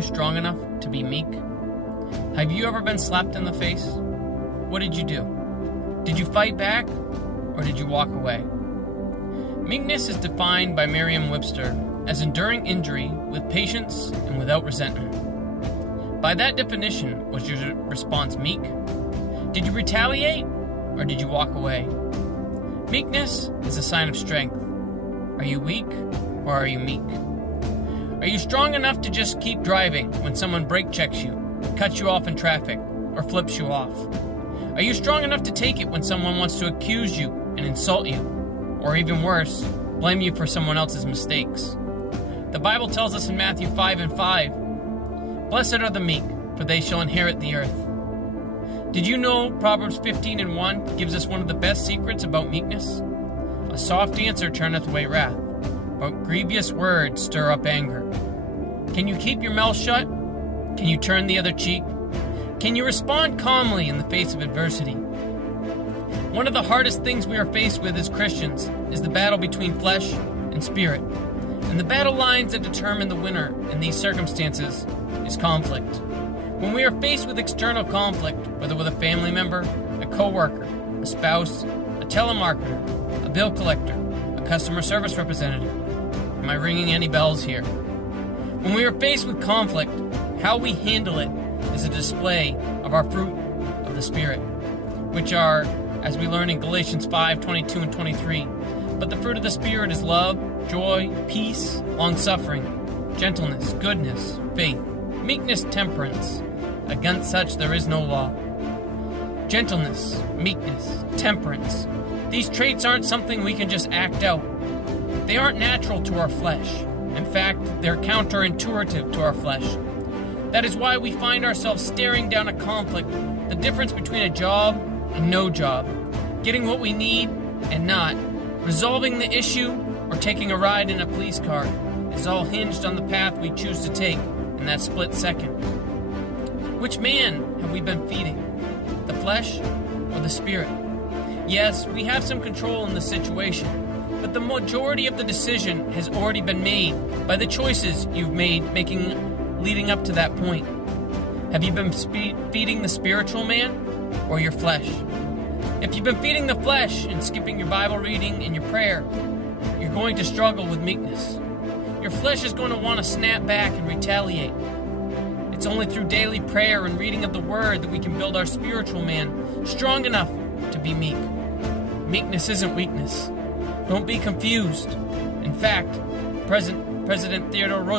you strong enough to be meek? Have you ever been slapped in the face? What did you do? Did you fight back, or did you walk away? Meekness is defined by Merriam-Webster as enduring injury with patience and without resentment. By that definition, was your response meek? Did you retaliate, or did you walk away? Meekness is a sign of strength. Are you weak, or are you meek? Are you strong enough to just keep driving when someone brake checks you, cuts you off in traffic, or flips you off? Are you strong enough to take it when someone wants to accuse you and insult you, or even worse, blame you for someone else's mistakes? The Bible tells us in Mathew 5:5, "Blessed are the meek, for they shall inherit the earth." Did you know Proverbs 15:1 gives us one of the best secrets about meekness? A soft answer turneth away wrath, but grievous words stir up anger. Can you keep your mouth shut? Can you turn the other cheek? Can you respond calmly in the face of adversity? One of the hardest things we are faced with as Christians is the battle between flesh and spirit. And the battle lines that determine the winner in these circumstances is conflict. When we are faced with external conflict, whether with a family member, a coworker, a spouse, a telemarketer, a bill collector, a customer service representative, am I ringing any bells here? When we are faced with conflict, how we handle it is a display of our fruit of the Spirit, which are, as we learn in Galatians 5:22 and 23, but the fruit of the Spirit is love, joy, peace, long-suffering, gentleness, goodness, faith, meekness, temperance. Against such there is no law. Gentleness, meekness, temperance. These traits aren't something we can just act out. They aren't natural to our flesh. In fact, they're counterintuitive to our flesh. That is why we find ourselves staring down a conflict, the difference between a job and no job, getting what we need and not, resolving the issue, or taking a ride in a police car is all hinged on the path we choose to take in that split second. Which man have we been feeding? The flesh or the spirit? Yes, we have some control in the situation, but the majority of the decision has already been made by the choices you've made leading up to that point. Have you been feeding the spiritual man or your flesh? If you've been feeding the flesh and skipping your Bible reading and your prayer, you're going to struggle with meekness. Your flesh is going to want to snap back and retaliate. It's only through daily prayer and reading of the Word that we can build our spiritual man strong enough to be meek. Meekness isn't weakness. Don't be confused. In fact, President Theodore Roosevelt